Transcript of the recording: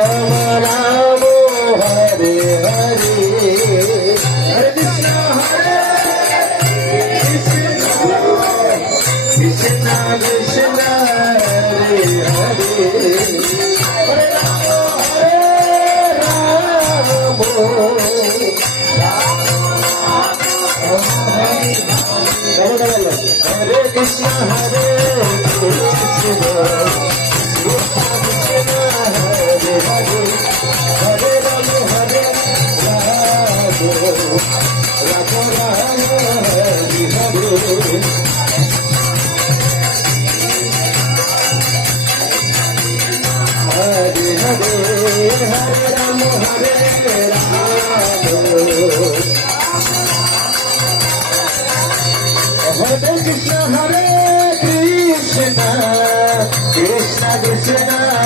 Rama Rama Hare Hare Hare Krishna Krishna Krishna Hare Hare Hare Rama Hare Krishna Hare Krishna Hare Krishna, Krishna Krishna